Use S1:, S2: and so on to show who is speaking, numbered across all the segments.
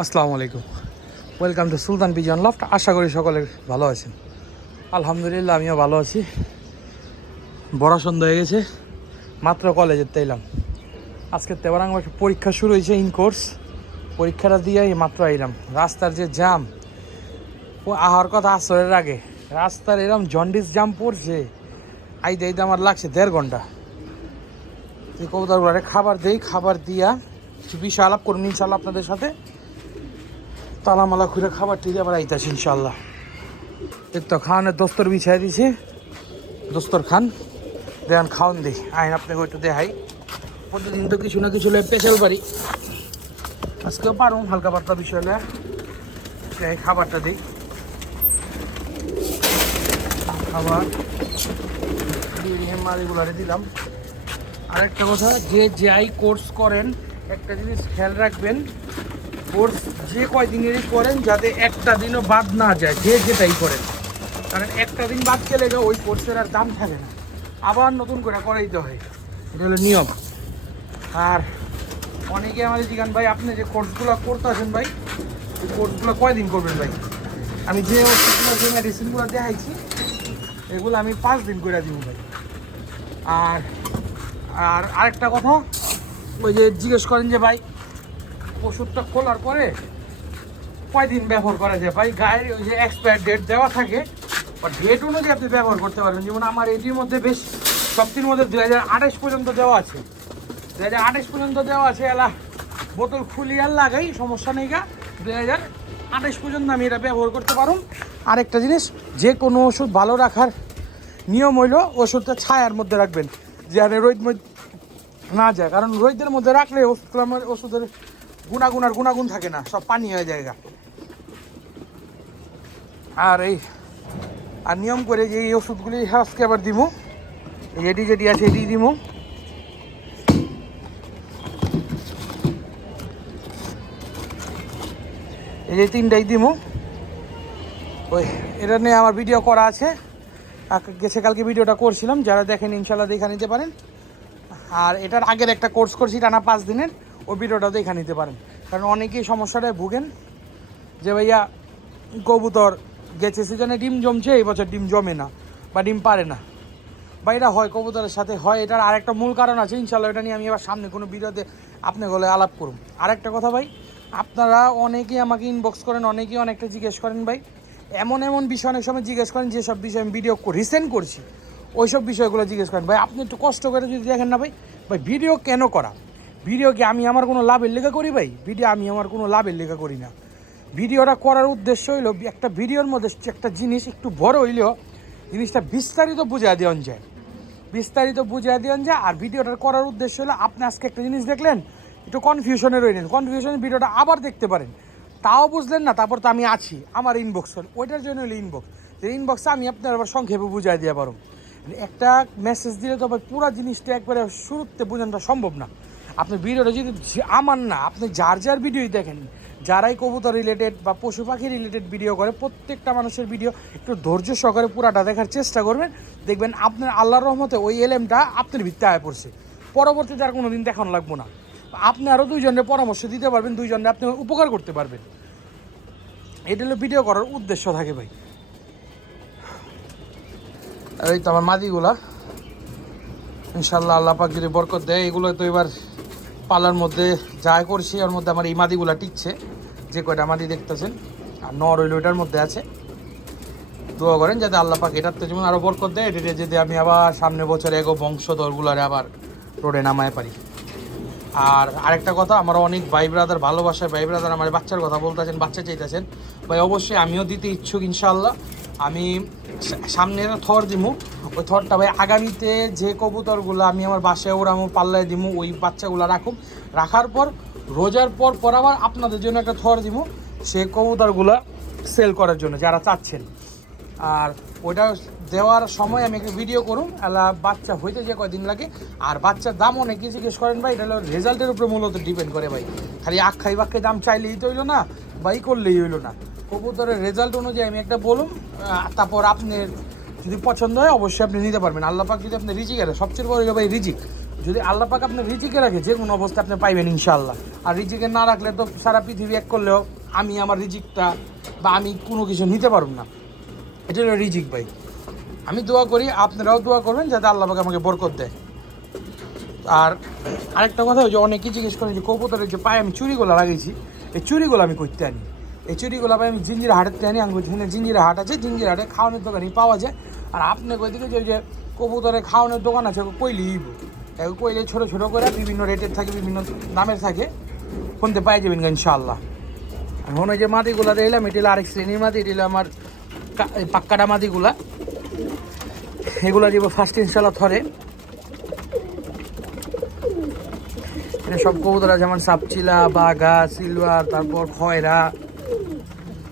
S1: আসসালামু আলাইকুম। Welcome to Sultan pigeon loft আশা করি সকলে ভালো আছেন। আলহামদুলিল্লাহ, আমিও ভালো আছি। বড় সন্ধ্যা হয়ে গেছে। মাত্র কলেজের তাইলাম আজকে তেবার আমার একটা পরীক্ষা শুরু হয়েছে ইন কোর্স পরীক্ষাটা দিয়ে মাত্র আইলাম রাস্তার যে জ্যাম ও আহার কথা আসরের আগে। রাস্তার এরকম জন্ডিস জ্যাম পড়ছে। আইতে আইতে আমার লাগছে দেড় ঘণ্টা। তুই কবুতরগুলো খাবার দেই, খাবার দিয়া। বিষয় আলাপ করুন ইনশাল্লাহ আপনাদের সাথে। তালামালা খুলে খাবার ঠিক আবার আইতাছি ইনশাল্লাহ এই তো খাওয়ানোর দস্তর বিছাই দিছে। দস্তর খান দেন খাওয়ান দিই আইন আপনাকে ওইটা দেখাই। প্রতিদিন তো কিছু না কিছু পেশাল পারি আজকেও পারো হালকা পাতলা বিষয় এই খাবারটা দিই। খাবার মালিগুলারে দিলাম। আরেকটা কথা, যে যাই কোর্স করেন, একটা জিনিস খেয়াল রাখবেন কোর্স যে কয়দিনেরই করেন যাতে একটা দিনও বাদ না যায়, যে যেটাই করেন। কারণ একটা দিন বাদ গেলে ওই কোর্সের আর দাম থাকে না। আবার নতুন করে করাইতে হয়। এটা হলো নিয়ম। আর অনেকে আমাদের জিগান, ভাই, আপনি যে কোর্সগুলো করতে আছেন ভাই, এই কোর্সগুলো কয়দিন করবেন ভাই? আমি যে ওষুধগুলো, যে মেডিসিনগুলো দেখাইছি, এগুলো আমি পাঁচ দিন করে দিব ভাই। আর আর আরেকটা কথা, ওই যে জিজ্ঞেস করেন যে, ভাই ওষুধটা খোলার পরে কয়দিন ব্যবহার করা যায়? ভাই, গায়ের ওই যে এক্সপায়ার ডেট দেওয়া থাকে, বা ডেট অনুযায়ী আপনি ব্যবহার করতে পারবেন। যেমন আমার এটির মধ্যে বেশ সবটির মধ্যে দু হাজার আঠাশ পর্যন্ত দেওয়া আছে। দু হাজার আঠাশ পর্যন্ত দেওয়া আছে, এলা বোতল খুলি আর লাগাই, সমস্যা নেই গা। দু হাজার আঠাশ পর্যন্ত আমি এটা ব্যবহার করতে পারুন আরেকটা জিনিস, যে কোনো ওষুধ ভালো রাখার নিয়ম হইল ওষুধটা ছায়ার মধ্যে রাখবেন, যেখানে রোদ না যায়। কারণ রোদের মধ্যে রাখলে ওষুধ ওষুধের গুণাগুণ আর গুণাগুণ থাকে না, সব পানি হয়ে যায় গা। আর এই, আর নিয়ম করে যে এই ওষুধগুলি আজকে আবার দিব এটি যেটি আছে এটি দিব এই যে তিনটাই দিব ওই, এটা নিয়ে আমার ভিডিও করা আছে। গেছে কালকে ভিডিওটা করছিলাম, যারা দেখেন ইনশাল্লাহ দেখে নিতে পারেন। আর এটার আগের একটা কোর্স করছি টানা পাঁচ দিনের। ওই ভিডিওটাও দেখে নিতে পারেন। কারণ অনেকেই সমস্যাটায় ভুগেন যে ভাইয়া কবুতর গেছে সিজনে ডিম জমছে, এই বছর ডিম জমে না বা ডিম পারে না। বা এটা হয়, কবুতরের সাথে হয়, এটার আরেকটা মূল কারণ আছে ইনশাল্লাহ এটা নিয়ে আমি এবার সামনে কোনো ভিডিওতে আপনি গলে আলাপ করুন আরেকটা কথা ভাই, আপনারা অনেকেই আমাকে ইনবক্স করেন, অনেকেই অনেকটা জিজ্ঞেস করেন ভাই। এমন এমন বিষয় অনেক সময় জিজ্ঞেস করেন, যেসব বিষয় আমি ভিডিও রিসেন্ট করছি, ওইসব বিষয়গুলো জিজ্ঞেস করেন। ভাই, আপনি একটু কষ্ট করে যদি দেখেন না ভাই ভাই ভিডিও কেন করা? ভিডিও কি আমি আমার কোনো লাভের লেখা করি ভাই? ভিডিও আমি আমার কোনো লাভের লেখা করি না। ভিডিওটা করার উদ্দেশ্য হইল, একটা ভিডিওর মধ্যে একটা জিনিস একটু বড় হইলেও জিনিসটা বিস্তারিত বুঝা দেওয়া যায়। বিস্তারিত বুঝিয়ে দেন যায় আর ভিডিওটা করার উদ্দেশ্য হলো আপনি আজকে একটা জিনিস দেখলেন, একটু কনফিউশনে রইলেন। কনফিউশনের ভিডিওটা আবার দেখতে পারেন। তাও বুঝলেন না, তারপর তো আমি আছি, আমার ইনবক্স ওইটার জন্য হলো ইনবক্স যে ইনবক্সে আমি আপনার আবার সংক্ষেপে বুঝাই দিয়ে পারো। একটা মেসেজ দিলে তো ভাই পুরো জিনিসটা একবারে শুরুতে বোঝানোটা সম্ভব না। আপনি ভিডিওটা যদি আমার না, আপনি যার যার ভিডিওই দেখেন, যারাই কবুতর রিলেটেড বা পশু পাখি রিলেটেড ভিডিও করে, প্রত্যেকটা মানুষের ভিডিও একটু ধৈর্য সহকারে পুরাটা দেখার চেষ্টা করবেন। দেখবেন আপনার আল্লাহর রহমতে ওই এলএমটা আপনার ভিত্তে আয় পড়ছে। পরবর্তীতে আর কোনো দিন দেখানো লাগবো না। আপনি আরও দুইজনের পরামর্শ দিতে পারবেন দুইজনে আপনি উপকার করতে পারবেন। এটা হলো ভিডিও করার উদ্দেশ্য থাকে ভাই। এই তো আমার মাদিগুলা। ইনশাল্লাহ আল্লাহ পাক যদি বরকত দেয় এগুলো তো এবার পালার মধ্যে, যা করছি ওর মধ্যে আমার এই মাদিগুলা টিকছে। যে কয়টা মাদি দেখতেছেন, আর নর হইল ওইটার মধ্যে আছে। দোয়া করেন যাতে আল্লাহ পাক এটার তো যেমন আরও বরকত দেয় এটা যদি আমি আবার সামনে বছর এগো বংশধরগুলারে আবার রোডে নামায় পারি। আর আরেকটা কথা, আমার অনেক ভাই ব্রাদার ভালোবাসায় ভাই ব্রাদার আমার বাচ্চার কথা বলতেছেন, বাচ্চা চাইতেছেন। ভাই, অবশ্যই আমিও দিতে ইচ্ছুক ইনশাল্লাহ আমি সা- সামনে থর দিমু ওই থরটা ভাই, আগামীতে যে কবুতরগুলো আমি আমার বাসায় ওরামো পাল্লায় দিমু, ওই বাচ্চাগুলো রাখুম রাখার পর, রোজার পর পর আবার আপনাদের জন্য একটা থর দিমু, সে কবুতরগুলো সেল করার জন্য, যারা চাচ্ছেন। আর ওইটা দেওয়ার সময় আমি একটা ভিডিও করুন আলা বাচ্চা হইতে যে কয়দিন লাগে। আর বাচ্চার দাম অনেকে জিজ্ঞেস করেন, ভাই, এটা রেজাল্টের উপরে মূলত ডিপেন্ড করে ভাই। খালি আখ্যাই বাক্যে দাম চাইলেই তো হইল না বাই করলেই হইল না। কবুতরের রেজাল্ট অনুযায়ী আমি একটা বলুন তারপর আপনার যদি পছন্দ হয়, অবশ্যই আপনি নিতে পারবেন। আল্লাহ পাক যদি আপনি রিজিক আছে সবচেয়ে বড় ভাই রিজিক। যদি আল্লাহ পাক আপনার রিজিকে রাখে, যে কোনো অবস্থা আপনি পাইবেন ইনশাল্লাহ আর রিজিকে না রাখলে তো সারা পৃথিবী এক করলেও আমি আমার রিজিকটা বা আমি কোনো কিছু নিতে পারব না। এটা হলো রিজিক ভাই। আমি দোয়া করি, আপনারাও দোয়া করবেন যাতে আল্লাহ পাক আমাকে বরকত দেয়। আর আরেকটা কথা যে অনেকে জিজ্ঞেস করেন যে, কবুতরের যে পায়ে আমি চুরিগুলো লাগিয়েছি এই চুরিগুলো আমি করতে আনি? এই চুরিগুলো আমি জিঞ্জিরা হাটেতে আনি, আমি যেখানে জিঞ্জিরা হাট আছে, জিঞ্জিরা হাটে খাওয়ানোর দোকানই পাওয়া যায়। আর আপনি যে ওই যে কবুতরের খাওয়ানোর দোকান আছে কইলি কইলে ছোটো ছোটো করে বিভিন্ন রেটের থাকে, বিভিন্ন দামের থাকে। কোনতে পাই যাবেন ইনশাআল্লাহ। এখন ওই যে মাটিগুলো দিলাম এটি আরেক শ্রেণির মাটি এটি আমার পাক্কাটা মাটিগুলা এগুলা দিব ফার্স্ট ইনশাল্লাহ থরে। সব কবুতরা যেমন সাপচিলা, বাঘা, সিলভার, তারপর খয়রা।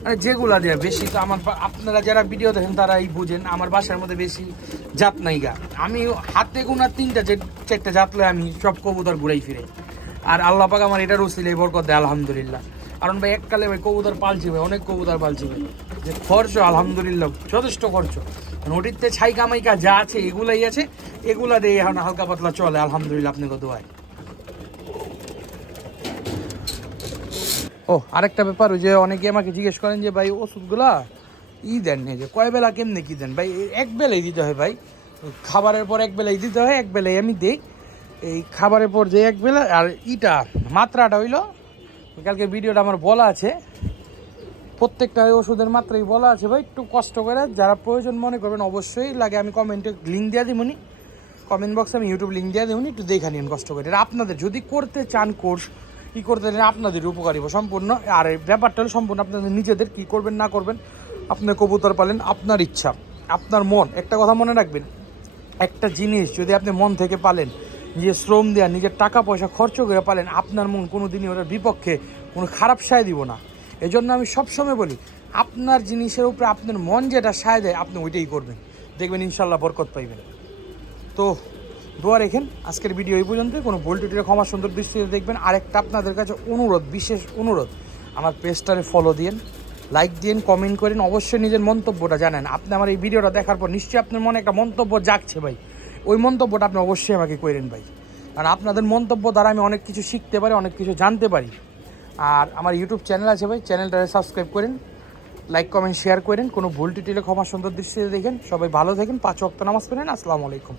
S1: মানে যেগুলা দেয় বেশি তো আমার আপনারা যারা ভিডিও দেখেন তারাই বুঝেন, আমার বাসার মধ্যে বেশি জাত নাই গা। আমি হাতে গোনা তিনটা যে চারটা জাত লয় আমি সব কবুতর ঘুরাই ফিরে আর আল্লাহ পাক আমার এটার উচিলে বরকত দেয়, আলহামদুলিল্লাহ। কারণ ভাই এককালে ভাই কবুতর পালছি ভাই, অনেক কবুতর পালছি ভাই। যে খরচ, আলহামদুলিল্লাহ, যথেষ্ট খরচ। নদীতে ছাই কামাইকা যা আছে, এগুলাই আছে। এগুলা দিয়ে এখন হালকা পাতলা চলে, আলহামদুলিল্লাহ আপনাকে দোয়ায়। ও, আরেকটা ব্যাপার, ওই যে অনেকে আমাকে জিজ্ঞেস করেন যে, ভাই, ওষুধগুলা ই দেন যে, কয় বেলা কেমনে কি দেন? ভাই, এক বেলাই দিতে হয় ভাই। খাবারের পর এক বেলাই দিতে হয়, এক বেলাই আমি দিই। এই খাবারের পর যে এক বেলা, আর ইটা, মাত্রাটা হইল, কালকে ভিডিওটা আমার বলা আছে। প্রত্যেকটা ওষুধের মাত্রাই বলা আছে ভাই, একটু কষ্ট করে। যারা প্রয়োজন মনে করবেন, অবশ্যই লাগে, আমি কমেন্টে লিঙ্ক দিয়ে দিবনি কমেন্ট বক্সে আমি ইউটিউব লিঙ্ক দিয়ে দেবনি একটু দেখে নিন কষ্ট করে। আপনাদের যদি করতে চান কোর্স কী করতে আপনাদের উপকারী সম্পূর্ণ। আর এই ব্যাপারটা হলো সম্পূর্ণ আপনাদের নিজেদের কী করবেন না করবেন, আপনি কবুতর পালেন, আপনার ইচ্ছা, আপনার মন। একটা কথা মনে রাখবেন, একটা জিনিস যদি আপনি মন থেকে পালেন, নিজের শ্রম দেওয়া নিজের টাকা পয়সা খরচ করে পালেন, আপনার মন কোনো দিনই ওটার বিপক্ষে কোনো খারাপ সায় দিব না। এই জন্য আমি সবসময় বলি, আপনার জিনিসের উপরে আপনার মন যেটা সায় দেয়, আপনি ওইটাই করবেন। দেখবেন ইনশাল্লাহ বরকত পাইবেন। তো দোয়া রেখেন, আজকের ভিডিও এই পর্যন্ত কোনো ভুল টুটির ক্ষমা সুন্দর দৃষ্টিতে দেখবেন। আরেকটা আপনাদের কাছে অনুরোধ, বিশেষ অনুরোধ। আমার পেজটারে ফলো দিন লাইক দিন কমেন্ট করেন, অবশ্যই নিজের মন্তব্যটা জানেন। আপনি আমার এই ভিডিওটা দেখার পর নিশ্চয়ই আপনার মনে একটা মন্তব্য জাগছে ভাই। ওই মন্তব্যটা আপনি অবশ্যই আমাকে করেন ভাই। কারণ আপনাদের মন্তব্য দ্বারা আমি অনেক কিছু শিখতে পারি, অনেক কিছু জানতে পারি। আর আমার ইউটিউব চ্যানেল আছে ভাই চ্যানেলটা সাবস্ক্রাইব করেন লাইক কমেন্ট শেয়ার করেন। কোনো ভুল টিটিলে ক্ষমা সুন্দর দৃষ্টিতে দেখেন। সবাই ভালো থাকেন, পাঁচ ওয়াক্ত নামাজ পড়েন। আসসালামু আলাইকুম।